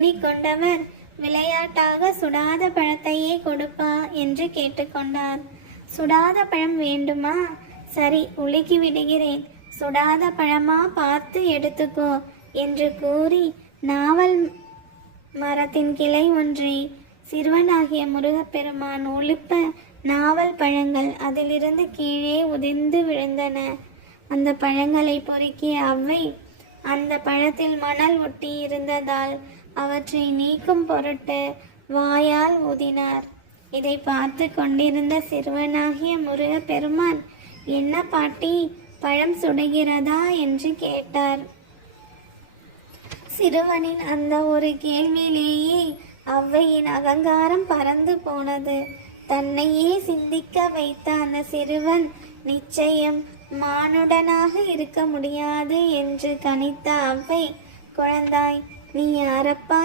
எண்ணிக்கொண்டவர் விளையாட்டாக சுடாத பழத்தையே கொடுப்பா என்று கேட்டுக்கொண்டார். சுடாத பழம் வேண்டுமா? சரி, உலுக்கி விடுகிறேன். சுடாத பழமா பார்த்து எடுத்துக்கோ என்று கூறி நாவல் மரத்தின் கிளை ஒன்றை சிறுவனாகிய முருகப்பெருமான் உலுப்ப நாவல் பழங்கள் அதிலிருந்து கீழே உதிர்ந்து விழுந்தன. அந்த பழங்களை பொறுக்கிய அவ்வை அந்த பழத்தில் மணல் ஒட்டி இருந்ததால் அவற்றை நீக்கும் பொருட்டு வாயால் ஊதினார். இதை பார்த்து கொண்டிருந்த சிறுவனாகிய முருகப்பெருமான், என்ன பாட்டி, பழம் சுடுகிறதா என்று கேட்டார். சிறுவனின் அந்த ஒரு கேள்வியிலேயே அவ்வையின் அகங்காரம் பறந்து போனது. தன்னையே சிந்திக்க வைத்த அந்த சிறுவன் நிச்சயம் மானுடனாக இருக்க முடியாது என்று கணித்த அவ்வை, குழந்தாய், நீ யாரப்பா